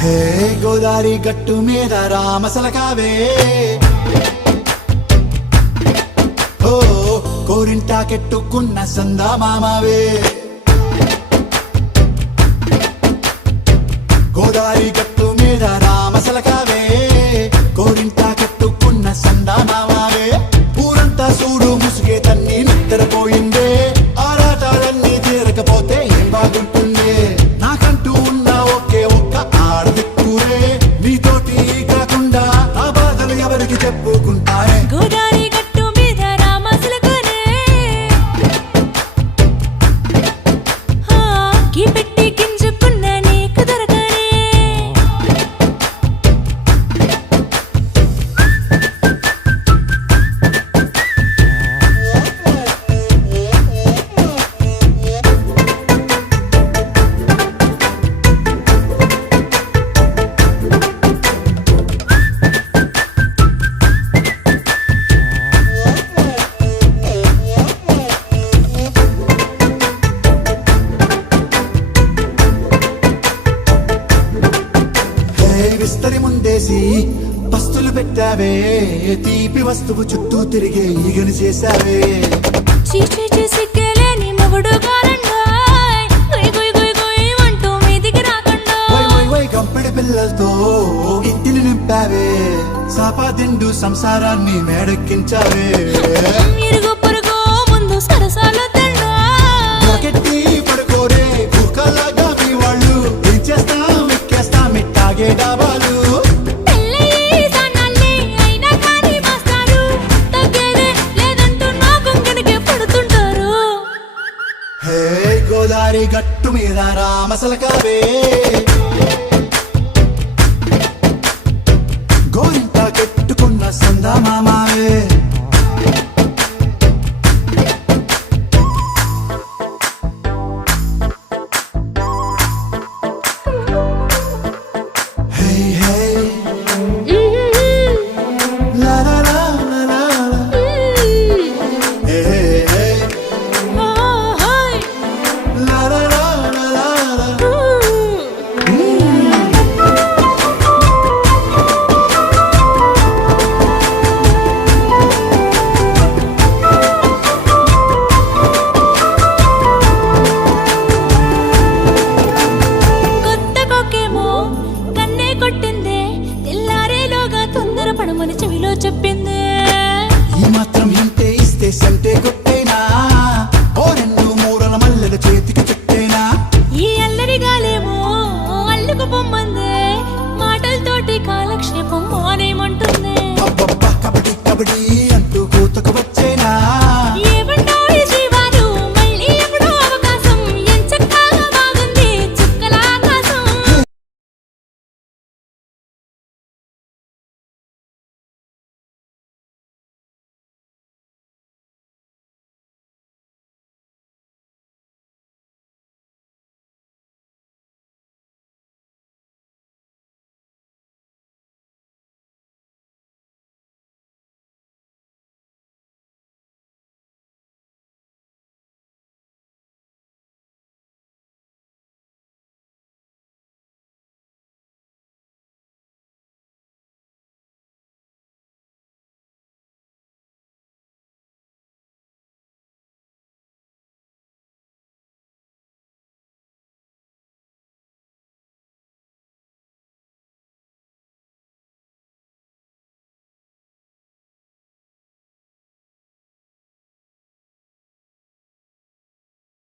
హే గోదారి గట్టు మీద రామసలకావే ఓ కోరింటాకెట్టుకున్న సందా మామావే గోదారి గట్టు మీద రామసలకావే కోరింటాకెట్టుకున్న సందా మామావే ఊరంతా చూడు ముసుగే తన్ని నిద్రపోయిందే ఆరాటాలన్నీ తీరకపోతే ఏం బాగుంటుందే నాకంటూ ఉన్న ఒకే ఒక్క ఆడదిక్కురే నీతోటి కాకుండా నా బాధలు ఎవరికి చెప్పుకుంటారే గోదారి గట్టు మీద రామసలకానే కీ పెట్టి గింజుకున్న నీకు దొరకనే విస్తరి ముందేసి పస్తులు పెట్టావే తీపి వస్తువు చుట్టూ తిరిగే ఈగని చేశావే చీచీ చేసి కేలేని మొగుడు కారండాయ్ గుయ్ గుయ్ గుయ్ గుయ్ అంటూ మీదికి రాకుండా వై వై వై గంపెడి పిల్లలతో ఇంటిని నింపావే సాపాదిండు సంసారాన్ని మేడెక్కించావే ఇరుగు పొరుగు ముందు సరసాల తండా నాకెట్టి పడుకోరే కుక్కలాగా మీ వాళ్ళు ఏం చేస్తాం ఎక్కేస్తాం ఇట్టాగే డాబాలు పెళ్ళయి సన్నాళ్ళే అయినా కానీ మాస్తారు తగ్గేదే లేదంటూ నా కొంగడికే పడుతుంటారు హే గోదారి గట్టు మీద రామసలకావే